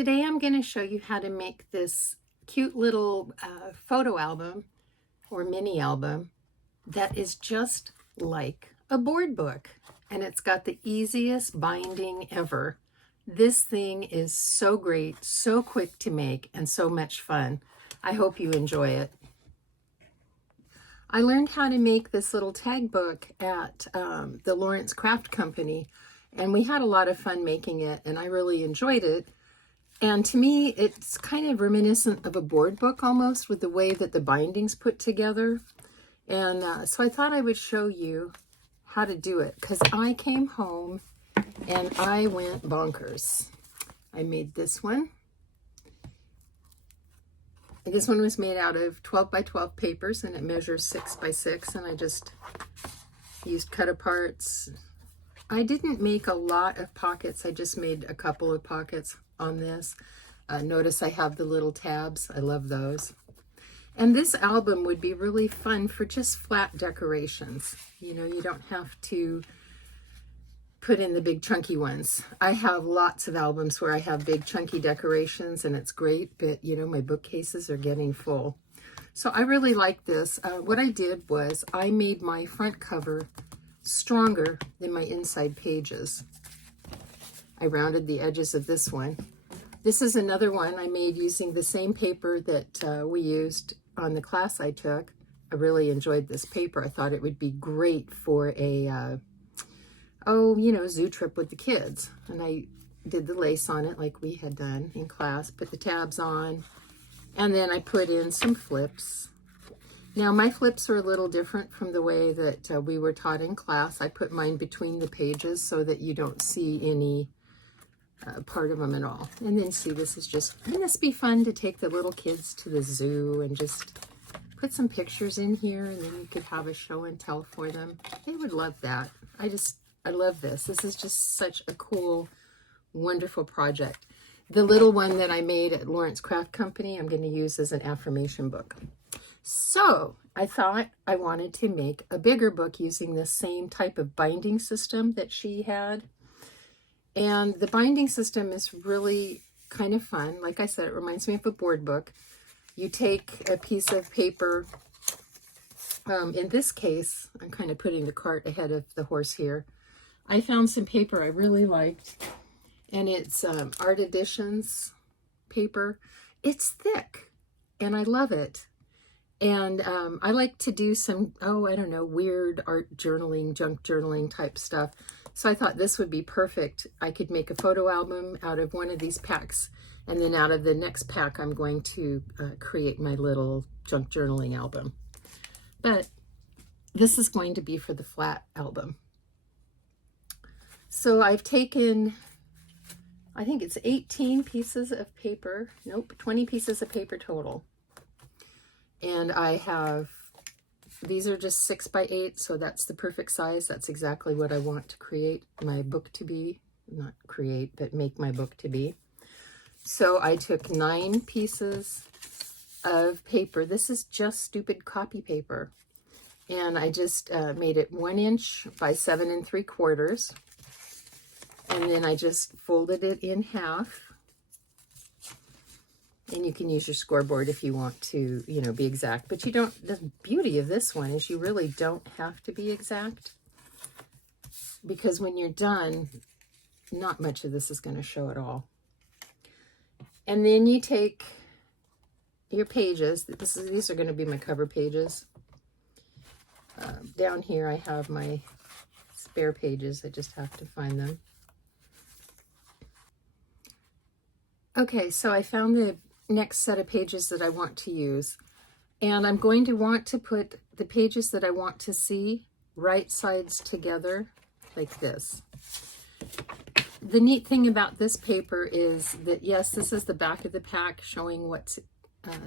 Today I'm going to show you how to make this cute little photo album or mini album that is just like a board book, and it's got the easiest binding ever. This thing is so great, so quick to make, and so much fun. I hope you enjoy it. I learned how to make this little tag book at the Lawrence Craft Company, and we had a lot of fun making it, and I really enjoyed it. And to me, it's kind of reminiscent of a board book almost, with the way that the binding's put together. And so I thought I would show you how to do it, because I came home and I went bonkers. I made this one. And this one was made out of 12 by 12 papers, and it measures 6 by 6, and I just used cut aparts. I didn't make a lot of pockets. I just made a couple of pockets on this. Notice I have the little tabs. I love those. And this album would be really fun for just flat decorations. You know, you don't have to put in the big chunky ones. I have lots of albums where I have big chunky decorations, and it's great, but you know, my bookcases are getting full. So I really like this. What I did was I made my front cover stronger than my inside pages. I rounded the edges of this one. This is another one I made using the same paper that we used on the class I took. I really enjoyed this paper. I thought it would be great for a, zoo trip with the kids. And I did the lace on it like we had done in class, put the tabs on, and then I put in some flips. Now, my flips are a little different from the way that we were taught in class. I put mine between the pages so that you don't see any part of them at all. And then see, this is just, wouldn't this be fun to take the little kids to the zoo and just put some pictures in here, and then you could have a show and tell for them. They would love that. I love this. This is just such a cool, wonderful project. The little one that I made at Lawrence Craft Company, I'm going to use as an affirmation book. So I thought I wanted to make a bigger book using the same type of binding system that she had. And the binding system is really kind of fun. Like I said, it reminds me of a board book. You take a piece of paper. In this case, I'm kind of putting the cart ahead of the horse here. I found some paper I really liked, and it's Art Editions paper. It's thick, and I love it. And I like to do some, weird art journaling, junk journaling type stuff. So I thought this would be perfect. I could make a photo album out of one of these packs, and then out of the next pack, I'm going to create my little junk journaling album. But this is going to be for the flat album. So I've taken, I think it's 18 pieces of paper. Nope, 20 pieces of paper total. And I have, these are just 6 by 8, so that's the perfect size. That's exactly what I want to create my book to be. Not create, but make my book to be. So I took 9 pieces of paper. This is just stupid copy paper. And I just made it 1 inch by 7 3/4. And then I just folded it in half. And you can use your scoreboard if you want to, be exact. But you don't, the beauty of this one is you really don't have to be exact. Because when you're done, not much of this is going to show at all. And then you take your pages. These are going to be my cover pages. Down here I have my spare pages. I just have to find them. Okay, so I found the next set of pages that I want to use, and I'm going to want to put the pages that I want to see right sides together like this. The neat thing about this paper is that, yes, this is the back of the pack showing what's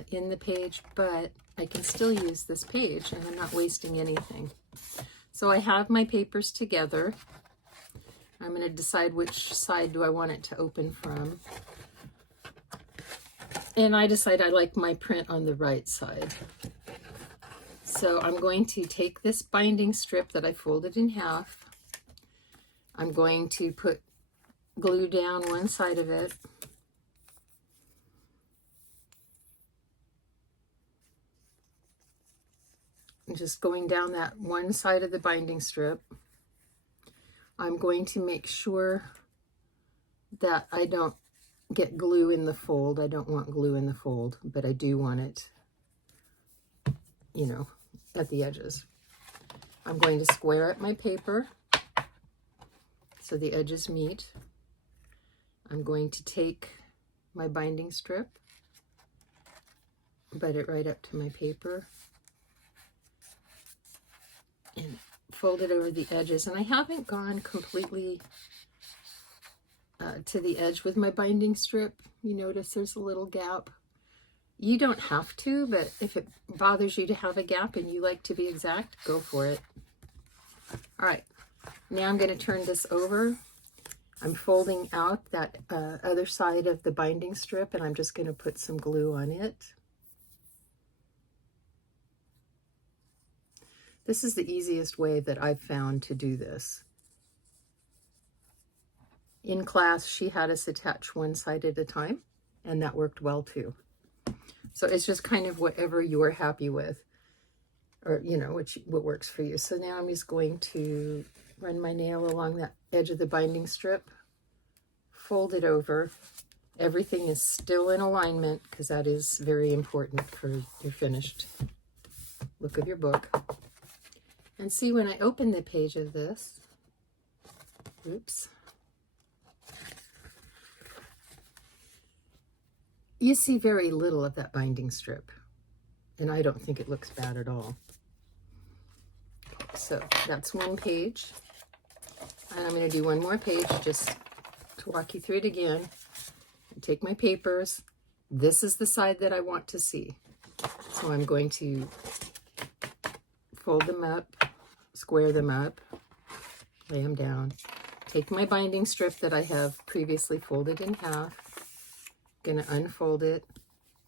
in the page, but I can still use this page and I'm not wasting anything. So I have my papers together. I'm going to decide which side do I want it to open from. And I decide I like my print on the right side. So I'm going to take this binding strip that I folded in half. I'm going to put glue down one side of it. just going down that one side of the binding strip. I'm going to make sure that I don't get glue in the fold. I don't want glue in the fold, but I do want it, you know, at the edges. I'm going to square up my paper so the edges meet. I'm going to take my binding strip, butt it right up to my paper, and fold it over the edges. And I haven't gone completely to the edge with my binding strip. You notice there's a little gap. You don't have to, but if it bothers you to have a gap and you like to be exact, go for it. All right, now I'm going to turn this over. I'm folding out that other side of the binding strip, and I'm just going to put some glue on it. This is the easiest way that I've found to do this. In class, she had us attach one side at a time, and that worked well too. So it's just kind of whatever you're happy with, or, you know, what works for you. So now I'm just going to run my nail along that edge of the binding strip, fold it over. Everything is still in alignment because that is very important for your finished look of your book. And see, when I open the page of this, oops, you see very little of that binding strip, and I don't think it looks bad at all. So that's one page, and I'm going to do one more page just to walk you through it again. Take my papers. This is the side that I want to see. So I'm going to fold them up, square them up, lay them down. Take my binding strip that I have previously folded in half. Going to unfold it,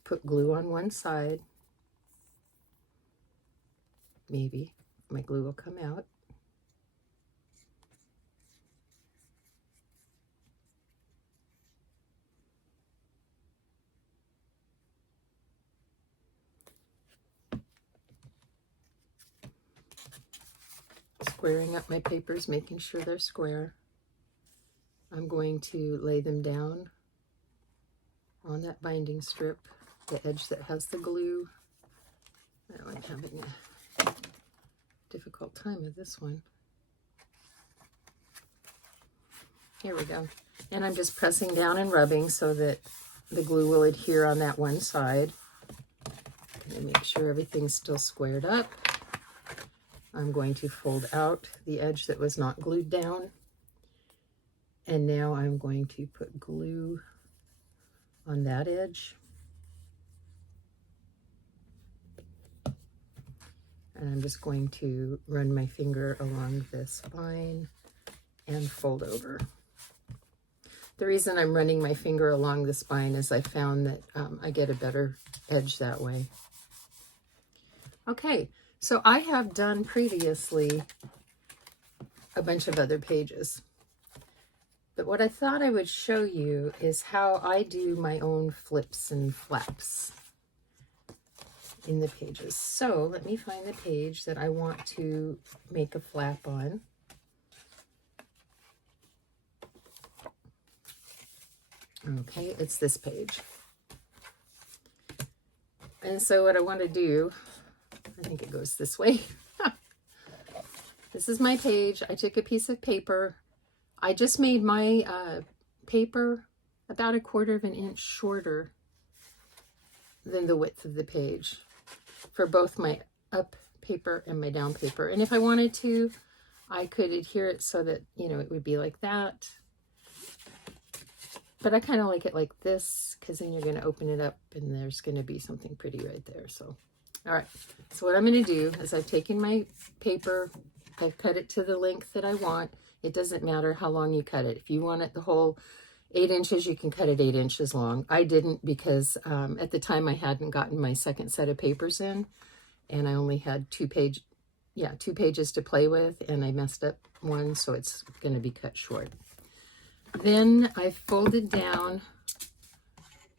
put glue on one side. Maybe my glue will come out. Squaring up my papers, making sure they're square. I'm going to lay them down on that binding strip, the edge that has the glue. Oh, I'm having a difficult time with this one. Here we go. And I'm just pressing down and rubbing so that the glue will adhere on that one side. And make sure everything's still squared up. I'm going to fold out the edge that was not glued down. And now I'm going to put glue on that edge. And I'm just going to run my finger along this spine and fold over. The reason I'm running my finger along the spine is I found that I get a better edge that way. Okay, so I have done previously a bunch of other pages. But what I thought I would show you is how I do my own flips and flaps in the pages. So let me find the page that I want to make a flap on. Okay, it's this page. And so what I want to do, I think it goes this way. This is my page. I took a piece of paper. I just made my paper about 1/4 of an inch shorter than the width of the page for both my up paper and my down paper. And if I wanted to, I could adhere it so that, you know, it would be like that. But I kind of like it like this, because then you're going to open it up and there's going to be something pretty right there. So, all right. So what I'm going to do is I've taken my paper, I've cut it to the length that I want. It doesn't matter how long you cut it. If you want it the whole 8 inches, you can cut it 8 inches long. I didn't because at the time I hadn't gotten my second set of papers in, and I only had 2 pages to play with, and I messed up one, so it's going to be cut short. Then I folded down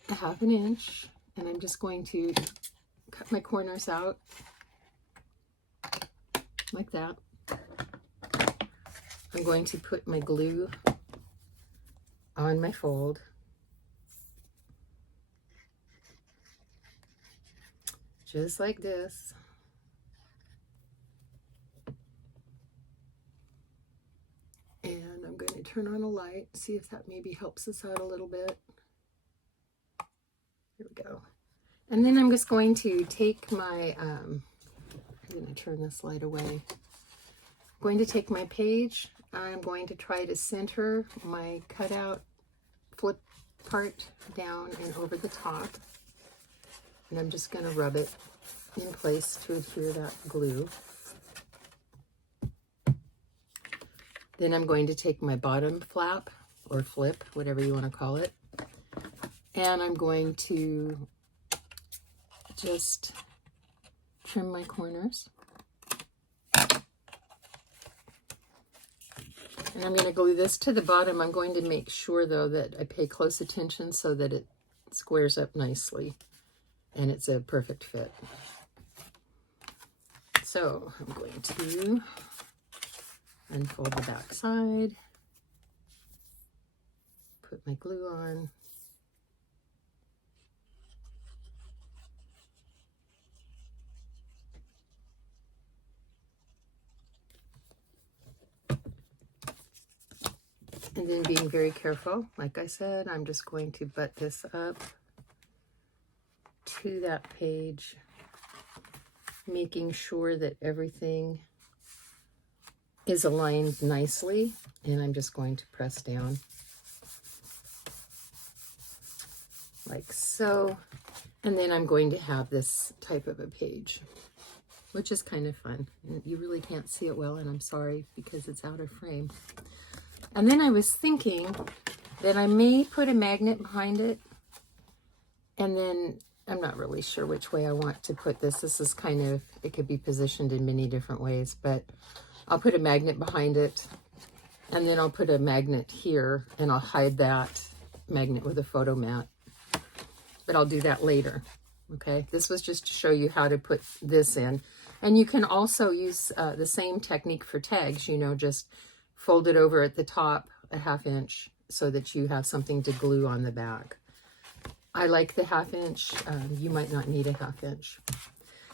1/2 inch, and I'm just going to cut my corners out. like that. I'm going to put my glue on my fold. Just like this. And I'm going to turn on a light, see if that maybe helps us out a little bit. Here we go. And then I'm just going to take my, I'm going to turn this light away. I'm going to take my page. I'm going to try to center my cutout flip part down and over the top. And I'm just going to rub it in place to adhere that glue. Then I'm going to take my bottom flap or flip, whatever you want to call it, and I'm going to just trim my corners. And I'm going to glue this to the bottom. I'm going to make sure, though, that I pay close attention so that it squares up nicely and it's a perfect fit. So I'm going to unfold the back side, put my glue on, and then being very careful, like I said, I'm just going to butt this up to that page, making sure that everything is aligned nicely, and I'm just going to press down like so. And then I'm going to have this type of a page, which is kind of fun. And you really can't see it well, and I'm sorry because it's out of frame. And then I was thinking that I may put a magnet behind it, and then I'm not really sure which way I want to put this. This is kind of, it could be positioned in many different ways, but I'll put a magnet behind it, and then I'll put a magnet here, and I'll hide that magnet with a photo mat. But I'll do that later, okay? This was just to show you how to put this in. And you can also use the same technique for tags, you know, just fold it over at the top a 1/2 inch so that you have something to glue on the back. I like the 1/2 inch. You might not need a 1/2 inch.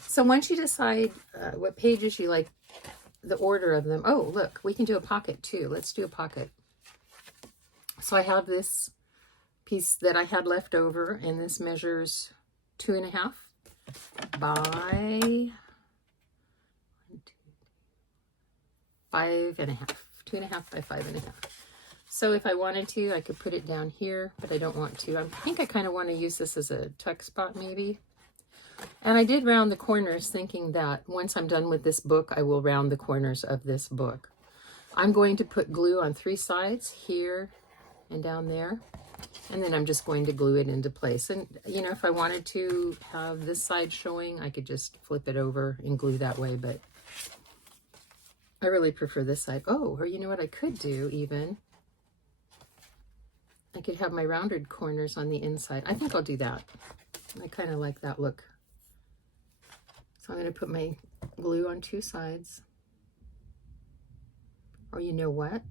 So once you decide what pages you like, the order of them. Oh, look, we can do a pocket too. Let's do a pocket. So I have this piece that I had left over, and this measures 2.5 by 5.5. 2.5 by 5.5. So if I wanted to, I could put it down here, but I don't want to. I think I kind of want to use this as a tuck spot maybe. And I did round the corners, thinking that once I'm done with this book, I will round the corners of this book. I'm going to put glue on 3 sides, here and down there. And then I'm just going to glue it into place. And, you know, if I wanted to have this side showing, I could just flip it over and glue that way. But I really prefer this side. Oh, or you know what I could do even? I could have my rounded corners on the inside. I think I'll do that. I kind of like that look. So I'm going to put my glue on 2 sides. Or you know what?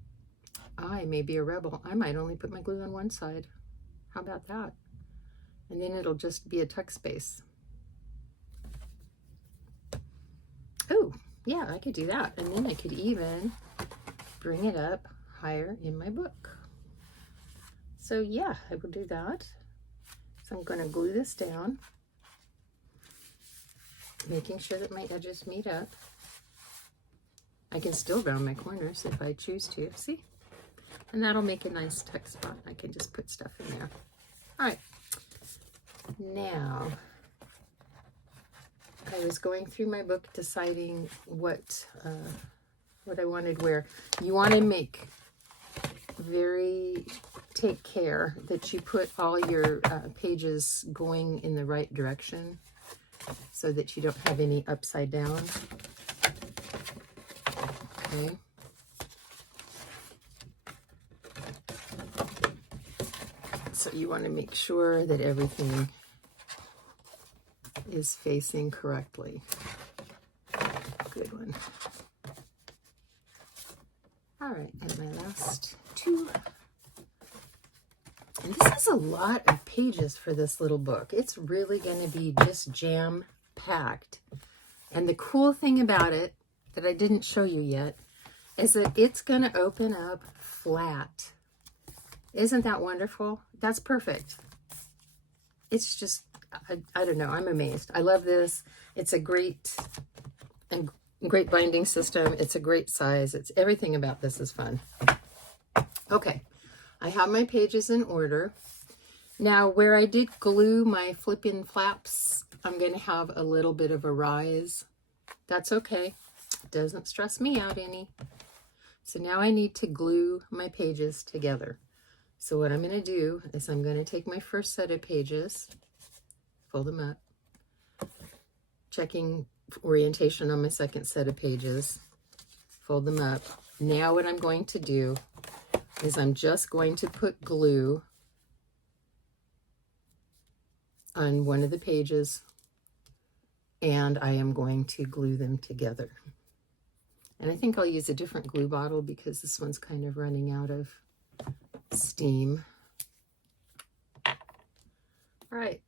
I may be a rebel. I might only put my glue on 1 side. How about that? And then it'll just be a tuck space. Oh, yeah, I could do that. And then I could even bring it up higher in my book. So yeah, I will do that. So I'm going to glue this down, making sure that my edges meet up. I can still round my corners if I choose to, see? And that'll make a nice tuck spot. I can just put stuff in there. All right. Now, I was going through my book deciding what I wanted where. You want to take care that you put all your pages going in the right direction so that you don't have any upside down. Okay. So you want to make sure that everything is facing correctly. Good one. All right, and my last two. And this is a lot of pages for this little book. It's really going to be just jam-packed. And the cool thing about it that I didn't show you yet is that it's going to open up flat. Isn't that wonderful? That's perfect. It's just, I don't know, I'm amazed. I love this. It's a great binding system. It's a great size. It's everything about this is fun. Okay, I have my pages in order. Now, where I did glue my flip-in flaps, I'm going to have a little bit of a rise. That's okay. Doesn't stress me out any. So now I need to glue my pages together. So what I'm going to do is I'm going to take my first set of pages, fold them up, checking orientation on my second set of pages, fold them up. Now what I'm going to do is I'm just going to put glue on one of the pages, and I am going to glue them together. And I think I'll use a different glue bottle because this one's kind of running out of steam. All right,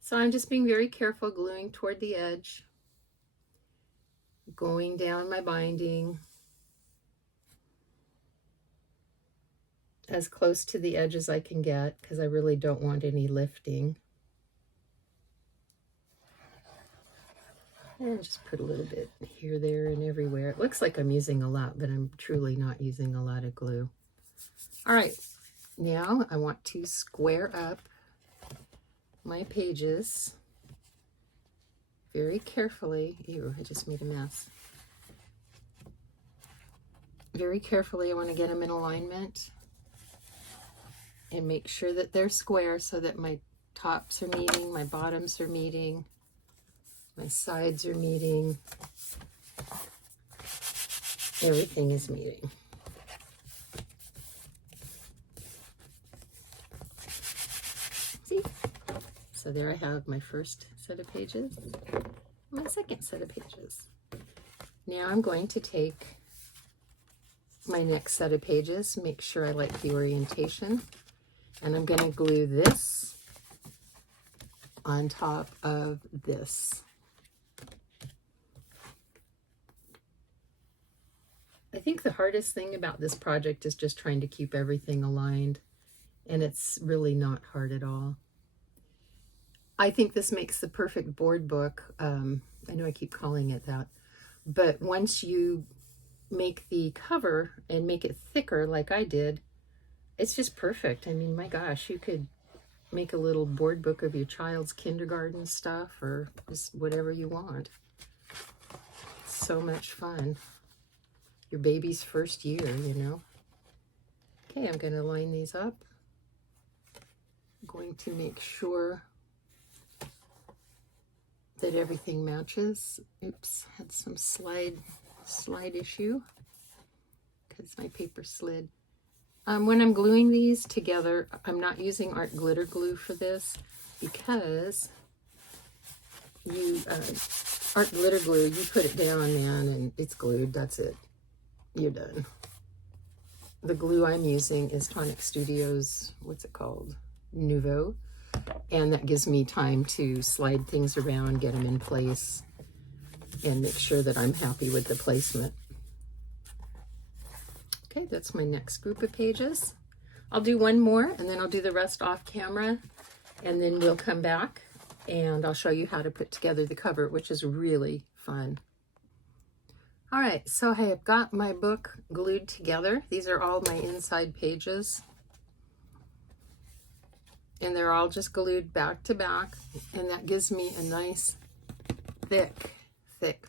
so I'm just being very careful, gluing toward the edge, going down my binding as close to the edge as I can get because I really don't want any lifting. And just put a little bit here, there, and everywhere. It looks like I'm using a lot, but I'm truly not using a lot of glue. All right, now I want to square up my pages very carefully. Ew, I just made a mess. Very carefully, I want to get them in alignment and make sure that they're square so that my tops are meeting, my bottoms are meeting, my sides are meeting, everything is meeting. See? So there I have my first set of pages, my second set of pages. Now I'm going to take my next set of pages, make sure I like the orientation, and I'm going to glue this on top of this. I think the hardest thing about this project is just trying to keep everything aligned, and it's really not hard at all. I think this makes the perfect board book. I know I keep calling it that, but once you make the cover and make it thicker like I did, it's just perfect. I mean, my gosh, you could make a little board book of your child's kindergarten stuff or just whatever you want. So much fun. Your baby's first year, you know. Okay, I'm going to line these up. I'm going to make sure that everything matches. Oops, had some slide issue because my paper slid. When I'm gluing these together, I'm not using art glitter glue for this because art glitter glue, you put it down, man, and it's glued. That's it. You're done. The glue I'm using is Tonic Studios, what's it called? Nouveau. And that gives me time to slide things around, get them in place, and make sure that I'm happy with the placement. Okay, that's my next group of pages. I'll do one more and then I'll do the rest off camera, and then we'll come back and I'll show you how to put together the cover, which is really fun. All right, so I have got my book glued together. These are all my inside pages, and they're all just glued back to back, and that gives me a nice thick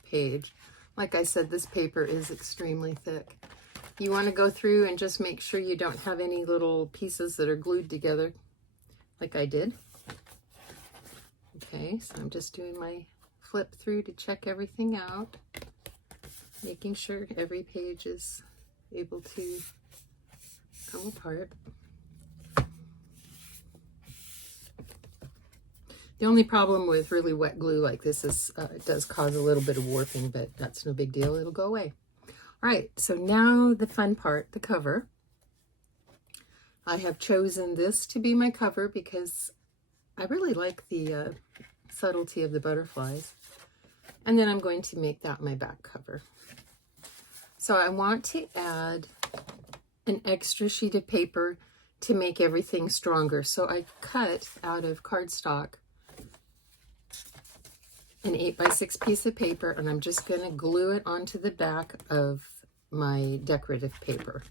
page. Like I said, this paper is extremely thick. You want to go through and just make sure you don't have any little pieces that are glued together like I did. Okay, so I'm just doing my flip through to check everything out, making sure every page is able to come apart. The only problem with really wet glue like this is it does cause a little bit of warping, but that's no big deal. It'll go away. All right, so now the fun part, the cover. I have chosen this to be my cover because I really like the subtlety of the butterflies. And then I'm going to make that my back cover. So I want to add an extra sheet of paper to make everything stronger. So I cut out of cardstock an 8x6 piece of paper, and I'm just going to glue it onto the back of my decorative paper.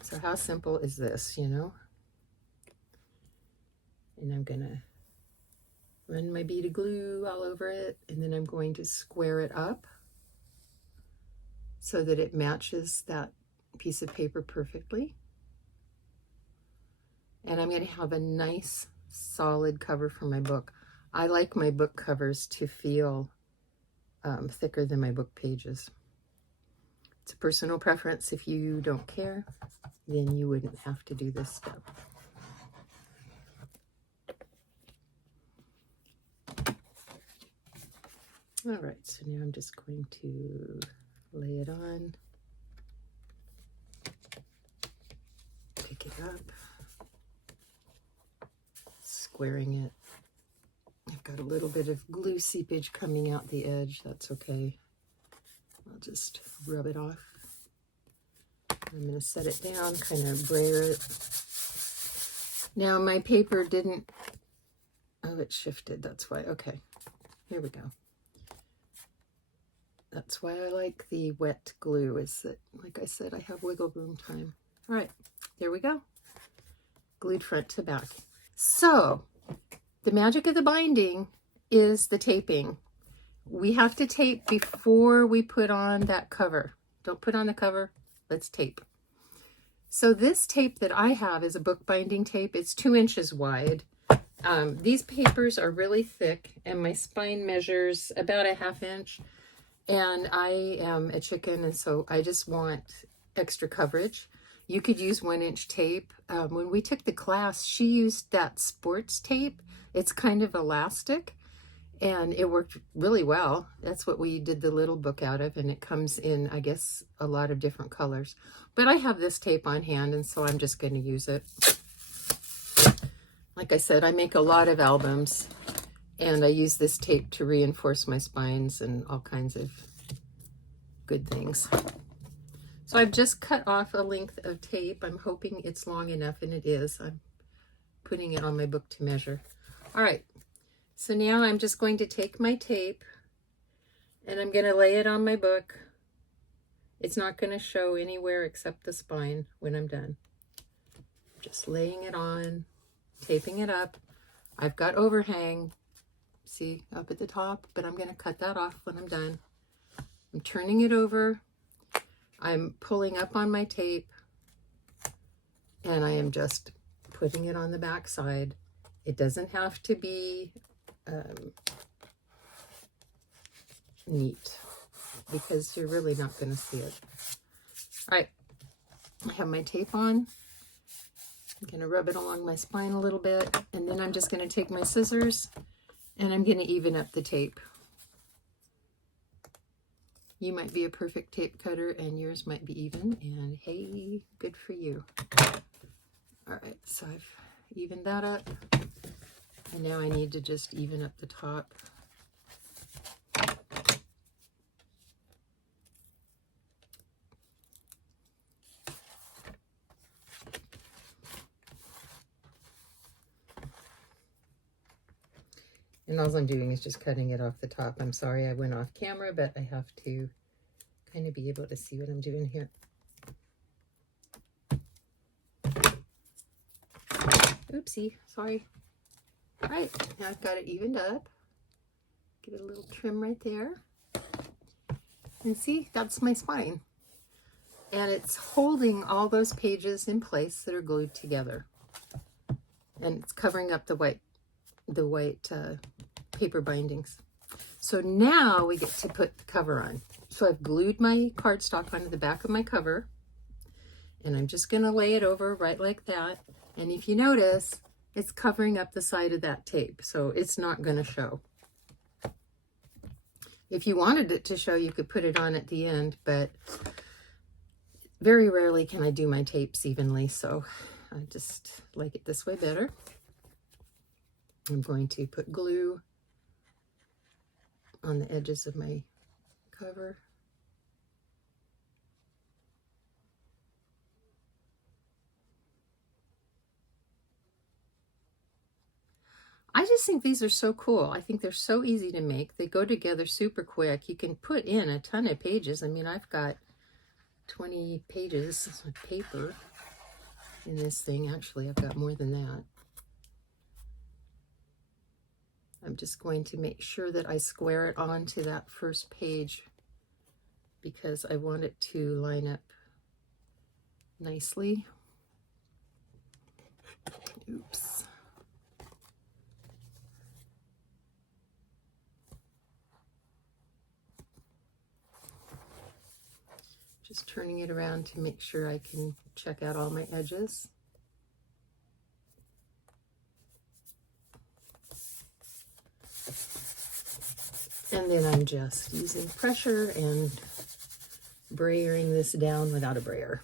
So how simple is this, you know? And I'm going to run my bead of glue all over it, and then I'm going to square it up so that it matches that piece of paper perfectly. And I'm going to have a nice solid cover for my book. I like my book covers to feel thicker than my book pages. It's a personal preference. If you don't care, then you wouldn't have to do this step. All right, so now I'm just going to lay it on, pick it up, squaring it. I've got a little bit of glue seepage coming out the edge. That's okay. I'll just rub it off. I'm going to set it down, kind of brayer it. Now my paper didn't, oh, it shifted. That's why. Okay, here we go. That's why I like the wet glue, is that, like I said, I have wiggle room time. All right, there we go. Glued front to back. So the magic of the binding is the taping. We have to tape before we put on that cover. Don't put on the cover, let's tape. So this tape that I have is a bookbinding tape. It's 2 inches wide. These papers are really thick, and my spine measures about a 1/2 inch. And I am a chicken, and so I just want extra coverage. You could use 1-inch tape. When we took the class, she used that sports tape. It's kind of elastic, and it worked really well. That's what we did the little book out of, and it comes in, I guess, a lot of different colors. But I have this tape on hand, and so I'm just going to use it. Like I said, I make a lot of albums, and I use this tape to reinforce my spines and all kinds of good things. So I've just cut off a length of tape. I'm hoping it's long enough, and it is. I'm putting it on my book to measure. All right, so now I'm just going to take my tape, and I'm going to lay it on my book. It's not going to show anywhere except the spine when I'm done. Just laying it on, taping it up. I've got overhang, see, up at the top, but I'm going to cut that off when I'm done. I'm turning it over. I'm pulling up on my tape, and I am just putting it on the back side. It doesn't have to be neat, because you're really not going to see it. All right, I have my tape on. I'm going to rub it along my spine a little bit, and then I'm just going to take my scissors, and I'm going to even up the tape. You might be a perfect tape cutter, and yours might be even, and hey, good for you. All right, so I've evened that up, and now I need to just even up the top. And all I'm doing is just cutting it off the top. I'm sorry I went off camera, but I have to kind of be able to see what I'm doing here. Oopsie, sorry. All right, now I've got it evened up. Give it a little trim right there. And see, that's my spine. And it's holding all those pages in place that are glued together. And it's covering up the white paper bindings. So now we get to put the cover on. So I've glued my cardstock onto the back of my cover, and I'm just going to lay it over right like that. And if you notice, it's covering up the side of that tape, so it's not going to show. If you wanted it to show, you could put it on at the end, but very rarely can I do my tapes evenly, so I just like it this way better. I'm going to put glue on the edges of my cover. I just think these are so cool. I think they're so easy to make. They go together super quick. You can put in a ton of pages. I mean, I've got 20 pages of paper in this thing. Actually, I've got more than that. I'm just going to make sure that I square it onto that first page because I want it to line up nicely. Oops. Just turning it around to make sure I can check out all my edges. And then I'm just using pressure and brayering this down without a brayer.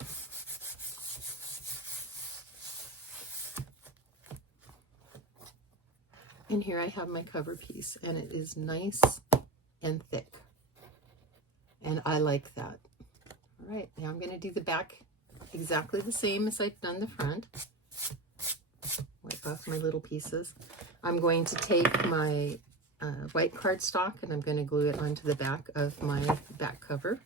And here I have my cover piece, and it is nice and thick. And I like that. All right, now I'm going to do the back exactly the same as I've done the front. Wipe off my little pieces. I'm going to take my white cardstock and I'm going to glue it onto the back of my back cover.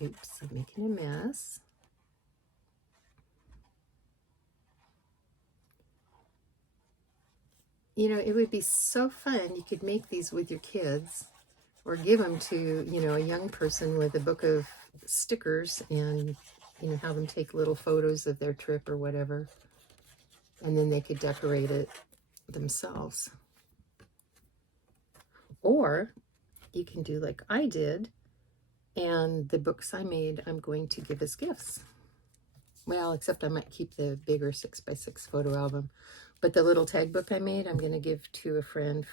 Oops, I'm making a mess. You know, it would be so fun. You could make these with your kids or give them to, you know, a young person with a book of stickers and, you know, have them take little photos of their trip or whatever. And then they could decorate it themselves. Or you can do like I did, and the books I made, I'm going to give as gifts. Well, except I might keep the bigger 6x6 photo album. But the little tag book I made, I'm going to give to a friend.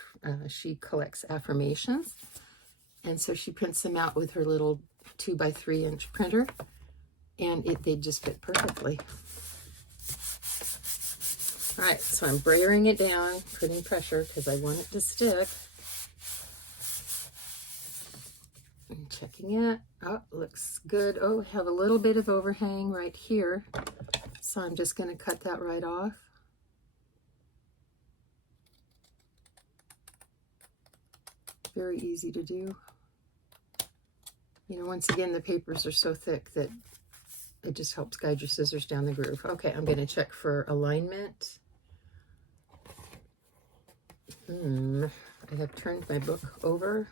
She collects affirmations. And so she prints them out with her little 2x3 inch printer. And they just fit perfectly. All right, so I'm brayering it down, putting pressure because I want it to stick. And checking it. Oh, looks good. Oh, I have a little bit of overhang right here. So I'm just going to cut that right off. Very easy to do. You know, once again, the papers are so thick that it just helps guide your scissors down the groove. Okay, I'm going to check for alignment. I have turned my book over.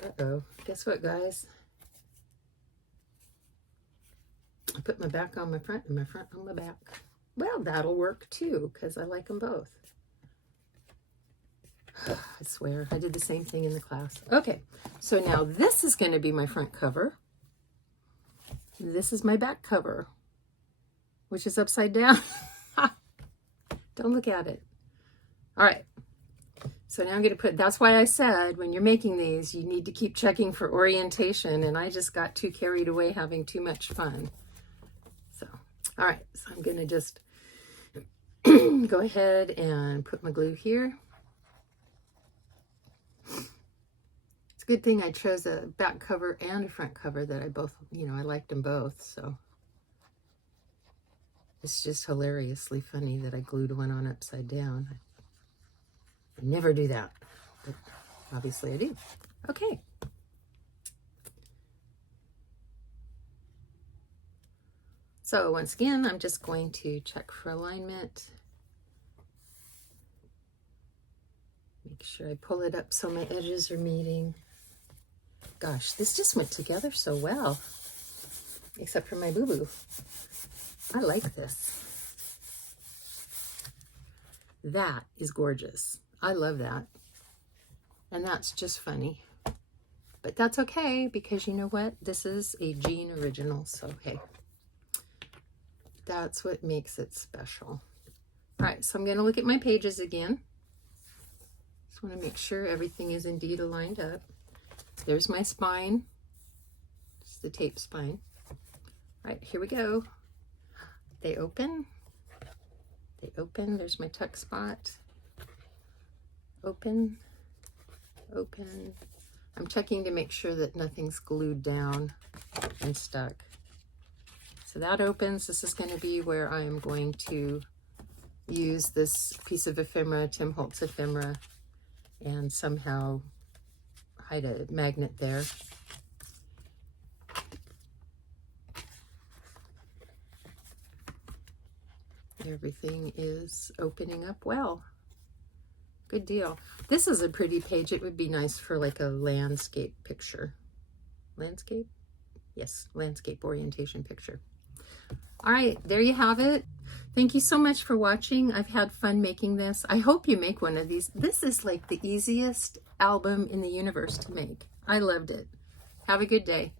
Uh-oh. Guess what, guys? I put my back on my front and my front on my back. Well, that'll work too, because I like them both. I swear, I did the same thing in the class. Okay, so now this is going to be my front cover. This is my back cover, which is upside down. Don't look at it. All right, so now I'm going to put, that's why I said when you're making these, you need to keep checking for orientation, and I just got too carried away having too much fun. So, all right, so I'm going to just go ahead and put my glue here. It's a good thing I chose a back cover and a front cover that I both, you know, I liked them both, so. It's just hilariously funny that I glued one on upside down. I never do that, but obviously I do. Okay. So once again, I'm just going to check for alignment. Make sure I pull it up so my edges are meeting. Gosh, this just went together so well, except for my boo-boo. I like this. That is gorgeous. I love that. And that's just funny. But that's okay, because you know what? This is a Jean original, so hey. That's what makes it special. All right, so I'm going to look at my pages again. Just want to make sure everything is indeed aligned up. There's my spine. It's the tape spine. All right, here we go. They open. They open. There's my tuck spot. Open. Open. I'm checking to make sure that nothing's glued down and stuck. So that opens. This is going to be where I'm going to use this piece of ephemera, Tim Holtz ephemera, and somehow hide a magnet there. Everything is opening up well. Good deal. This is a pretty page. It would be nice for like a landscape picture. Landscape? Yes, landscape orientation picture. All right, there you have it. Thank you so much for watching. I've had fun making this. I hope you make one of these. This is like the easiest album in the universe to make. I loved it. Have a good day.